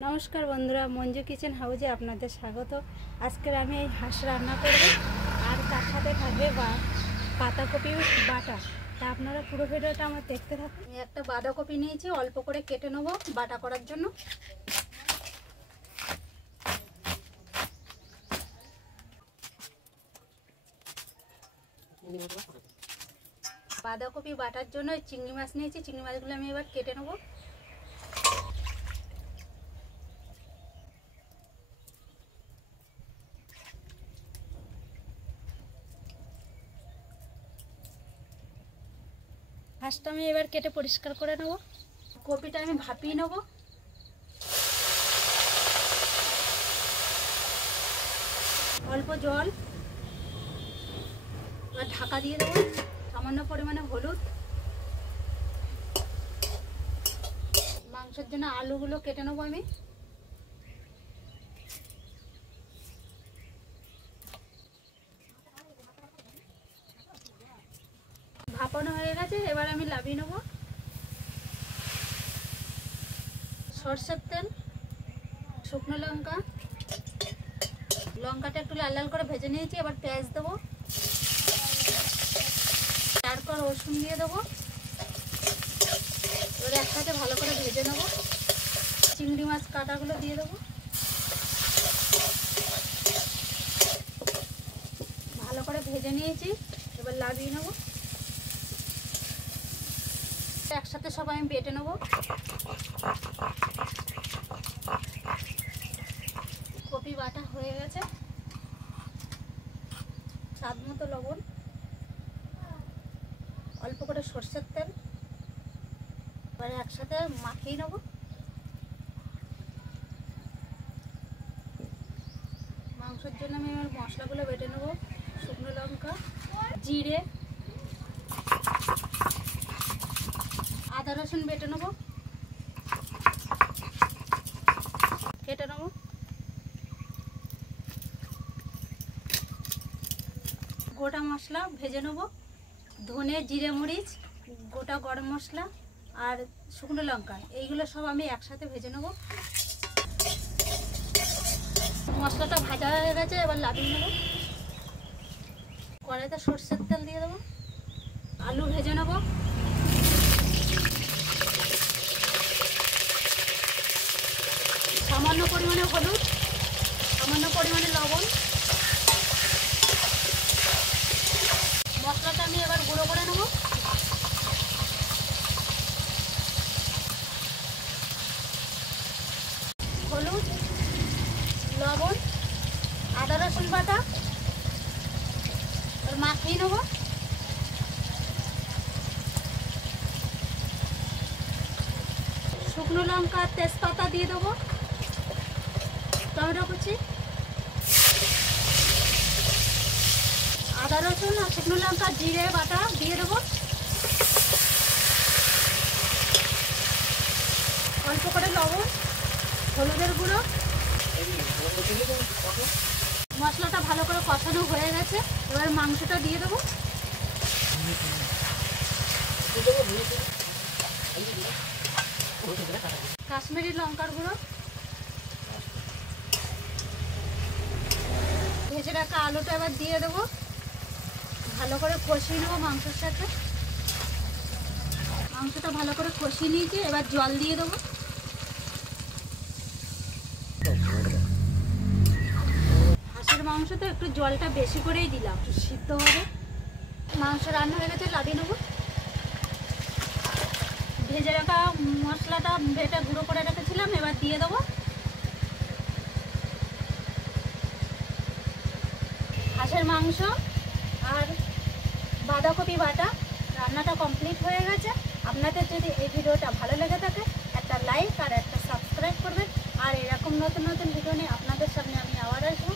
नमस्कार बंधुरा मंजू किचेन हाउजे आपनादेर स्वागत। आजके आमी एई हाঁস रान्ना करब और तार साथे थाकबे पाताकपि बाटा। ता आपनारा पुरो भिडियोटा आमार देखते थाकुन। आमी एकटा बाँधाकपि निয়েছি, अल्प करे केटे नेब बाटा करार जोन्नो। बाँधाकपि बाटार जोन्नो चिंगड़ी माछ निয়েছি, चिंगड़ी माछगुलो आमी एबार केटे नेब। হাঁসটা আমি এবার কেটে পরিষ্কার করে নেব। কপিটা আমি ভাপিয়ে নেব। অল্প জল আর ঢাকা দিয়ে দেব। সামান্য পরিমাণে হলুদ। মাংসের জন্য আলুগুলো কেটে নেব আমি। ভাপানো হয়ে গেছে, এবার আমি লাভিয়ে নেব। সরষের তেল, শুকনো লঙ্কা, লঙ্কাটা একটু লাল লাল করে ভেজে নিয়েছি। এবার পেঁয়াজ দেবো, তারপর রসুন দিয়ে দেবো। এবার একসাথে ভালো করে ভেজে নেব। চিংড়ি মাছ কাটাগুলো দিয়ে দেবো। ভালো করে ভেজে নিয়েছি, এবার লাভিয়ে নেব। একসাথে সব আমি বেটে নেব। কপি বাটা হয়ে গেছে। স্বাদ মতো লবণ, অল্প করে সরষের তেল, এবারে একসাথে মাখিয়ে নেব। মাংসের জন্য আমি আমার মশলাগুলো বেটে নেব। শুকনো লঙ্কা, জিরে, আদা রসুন বেটে নেব, কেটে নেব। গোটা মশলা ভেজে নেব। ধনে, জিরে, মরিচ, গোটা গরম মশলা আর শুকনো লঙ্কা, এইগুলো সব আমি একসাথে ভেজে নেব। মশলাটা ভাজা হয়ে গেছে, এবার লাভিয়ে নেব। কড়াইতে সরষের তেল দিয়ে দেবো। আলু ভেজে নেব। সামান্য পরিমাণে হলুদ, সামান্য পরিমাণে লবণ। মশলাটা আমি এবার গুঁড়ো করে নেব। হলুদ, লবণ, আদা রসুন বাটা আর মাখিয়ে নেব। শুকনো লঙ্কা, তেজপাতা দিয়ে দেবো। টমেটো কুচি, আদা রসুন আর শুকনো লঙ্কা, জিরে বাটা দিয়ে দেবো। অল্প করে লবণ, হলুদের গুঁড়ো। মশলাটা ভালো করে কষানো হয়ে গেছে, এবার মাংসটা দিয়ে দেবো। কাশ্মীরি লঙ্কার গুঁড়ো, ভেজে রাখা আলুটা এবার দিয়ে দেবো। ভালো করে কষিয়ে নেবো মাংসের সাথে। মাংসটা ভালো করে কষিয়ে নিয়েছি, এবার জল দিয়ে দেবো। হাঁসের মাংস তো একটু জলটা বেশি করেই দিলাম, সিদ্ধ হবে। মাংস রান্না হয়ে গেছে, লাভিয়ে নেবো। ভেজে রাখা মশলাটা বেটে গুঁড়ো করে রেখেছিলাম, এবার দিয়ে দেবো। হাঁসের মাংস আর বাঁধাকপি বাটা রান্নাটা কমপ্লিট হয়ে গেছে। আপনাদের যদি এই ভিডিওটা ভালো লেগে থাকে একটা লাইক আর একটা সাবস্ক্রাইব করবেন। আর এরকম নতুন নতুন ভিডিও নিয়ে আপনাদের সামনে আমি আবার আসবো।